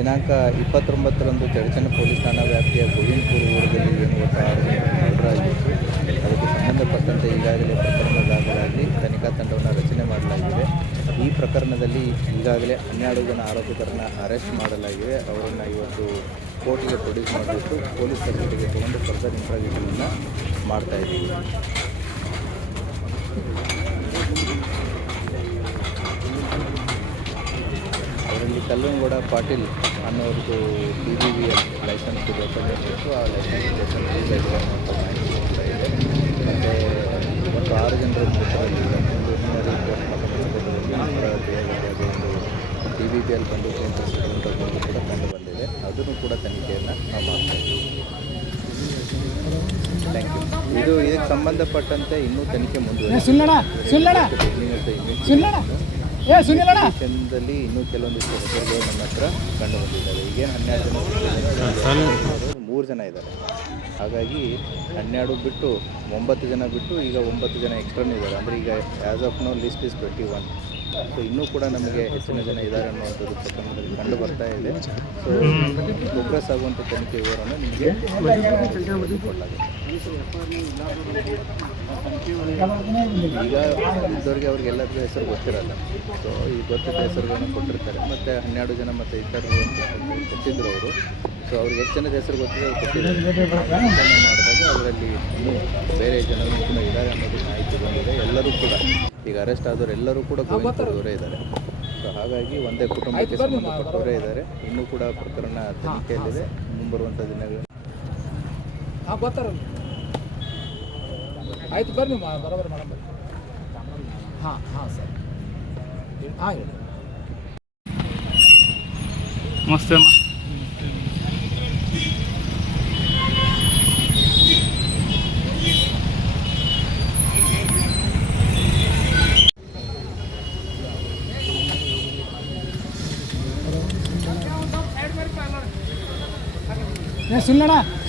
ದಿನಾಂಕ 29ರಂದು ಚಡಚಣ ಪೊಲೀಸ್ ಠಾಣಾ ವ್ಯಾಪ್ತಿಯ ಗೋವಿಂದಪುರ ಊರಲ್ಲಿ ಏನು ಒಟ್ಟು 6 ಜನರು ಮರ್ಡರ್ ಆಗಿತ್ತು. ಅದಕ್ಕೆ ಸಂಬಂಧಪಟ್ಟಂತೆ ಈಗಾಗಲೇ ಪ್ರಕರಣ ದಾಖಲಾಗಿ ತನಿಖಾ ತಂಡವನ್ನು ರಚನೆ ಮಾಡಲಾಗಿದೆ. ಈ ಪ್ರಕರಣದಲ್ಲಿ ಈಗಾಗಲೇ 12 ಜನ ಆರೋಪಿತರನ್ನು ಅರೆಸ್ಟ್ ಮಾಡಲಾಗಿದೆ. ಅವರನ್ನು ಇವತ್ತು ಕೋರ್ಟ್ಗೆ ಪ್ರೊಡ್ಯೂಸ್ ಮಾಡಿಬಿಟ್ಟು ಪೊಲೀಸ್ ಕಸ್ಟಡಿಗೆ ತಗೊಂಡು ಫರ್ದರ್ ಇಂಟ್ರಾಗೇಷನನ್ನು ಮಾಡ್ತಾಯಿದ್ದೀವಿ. ಅವರಲ್ಲಿ Kallanagowda Patil ಅನ್ನೋರ್ದು BBVL licence reference ಆ ಲೈಸೆನ್ಸ್ ಇದೆ ಅಂತ ಮಾಹಿತಿ ಕೊಡ್ತಾ ಇದೆ. ಮತ್ತು 6 ಜನರ ಹೆಸರಲ್ಲಿ ಒಂದು ಹಿನ್ನೆಲೆ BBVL ಬಂದೂಕು ಅಂತ ಸಿಗುವಂಥದ್ದು ಕೂಡ ಕಂಡು ಬಂದಿದೆ. ಅದನ್ನು ಕೂಡ ತನಿಖೆಯನ್ನು ನಾವು ಮಾಡ್ತಾ ಇದ್ದೀವಿ. Thank you. ಇದಕ್ಕೆ ಸಂಬಂಧಪಟ್ಟಂತೆ ಇನ್ನೂ ತನಿಖೆ ಮುಂದುವರಿದಲ್ಲಿ ಇನ್ನೂ ಕೆಲವೊಂದಿಷ್ಟು ಹೆಸರುಗಳು ನಮ್ಮ ಹತ್ರ ಕಂಡು ಬಂದಿದ್ದಾವೆ. ಈಗೇನು 12 ಜನ 3 ಜನ ಇದ್ದಾರೆ. ಹಾಗಾಗಿ 12 ಬಿಟ್ಟು 9 ಜನ ಬಿಟ್ಟು ಈಗ 9 ಜನ ಎಕ್ಸ್ಟ್ರಾನೂ ಇದ್ದಾರೆ. ಅಂದರೆ ಈಗ as of now list is 21. So ಇನ್ನೂ ಕೂಡ ನಮಗೆ ಹೆಚ್ಚಿನ ಜನ ಇದ್ದಾರೆ ಅನ್ನುವಂಥದ್ದು ಪ್ರಕರಣದಲ್ಲಿ ಕಂಡು ಬರ್ತಾ ಇದೆ. ಸೊ ಪ್ರೋಗ್ರೆಸ್ ಆಗುವಂಥ ತನಿಖೆ ವಿವರವನ್ನು ನಿಮಗೆ ಕೊಡಲಾಗುತ್ತೆ. ಈಗ ಇದ್ದವರಿಗೆ ಅವ್ರಿಗೆಲ್ಲರಿಗೂ ಹೆಸರು ಗೊತ್ತಿರಲ್ಲ. ಸೊ ಈ ಗೊತ್ತಿದ್ದ ಹೆಸರುಗಳನ್ನು ಕೊಟ್ಟಿರ್ತಾರೆ. ಮತ್ತು 12 ಜನ ಮತ್ತು ಇತರರು ಕೊಟ್ಟಿದ್ದರು ಅವರು. ಸೊ ಅವ್ರಿಗೆ ಎಷ್ಟು ಜನದ ಹೆಸರು ಗೊತ್ತಿದೆ ಅವ್ರು ಕೊಟ್ಟಿದ್ದಾರೆ. ಮಾಡಿದಾಗ ಅದರಲ್ಲಿ ಇನ್ನೂ ಬೇರೆ ಜನರು ಕೂಡ ಇದ್ದಾರೆ ಅನ್ನೋದು ಮಾಹಿತಿ ಬಂದಿದೆ. ಎಲ್ಲರೂ ಕೂಡ ಈಗ ಅರೆಸ್ಟ್ ಆದವರು ಎಲ್ಲರೂ ಕೂಡ ಗೋವಿಂದಪುರದವರೇ ಇದ್ದಾರೆ. ಸೊ ಹಾಗಾಗಿ ಒಂದೇ ಕುಟುಂಬಕ್ಕೆ ಸಂಬಂಧಪಟ್ಟವರೇ ಇದ್ದಾರೆ. ಇನ್ನೂ ಕೂಡ ಪ್ರಕರಣ ತನಿಖೆಯಲ್ಲಿದೆ. ಮುಂಬರುವಂಥ ದಿನಗಳು ಆಯ್ತು ಬರ್ರಿ ಬರೋಬರ್ ಮೇಡಮ್. ಸರ್ ಹೇಳಿ. ನಮಸ್ತೆ ಅಮ್ಮ. ಸುನಿಲಣ್ಣ